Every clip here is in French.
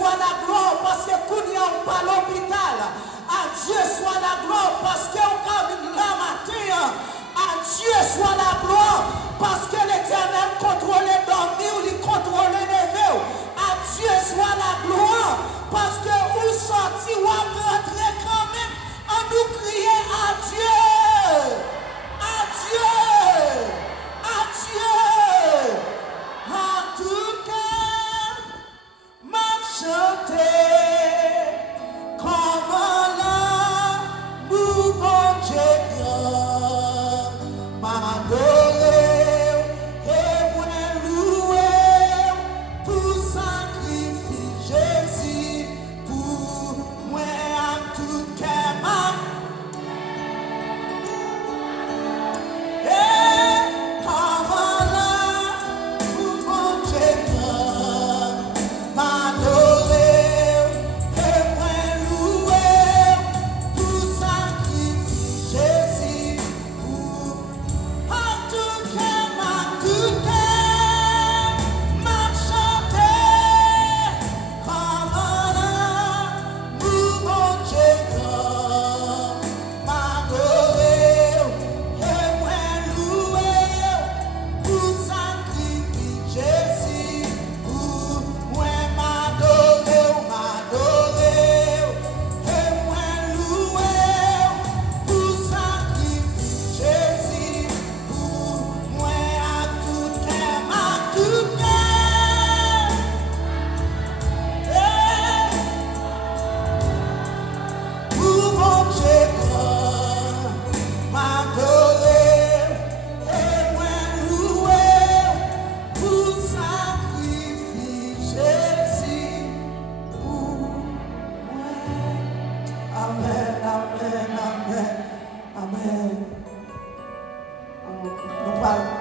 soit la gloire parce que qu'on y a pas l'hôpital. À Dieu soit la gloire parce qu'on a la matin. À Dieu soit la gloire parce que l'Éternel contrôle les dormir ou il contrôle les lever. À Dieu soit la gloire parce que où sorti ou rentrer quand même en nous crier à Dieu. À Dieu. À Dieu. En tout cas, m'a chanté comme l'amour bon Dieu grand, m'adorer et moi louer pour sacrifice Jésus pour moi en tout cas m'a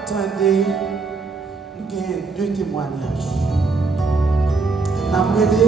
attendez, il y a deux témoignages.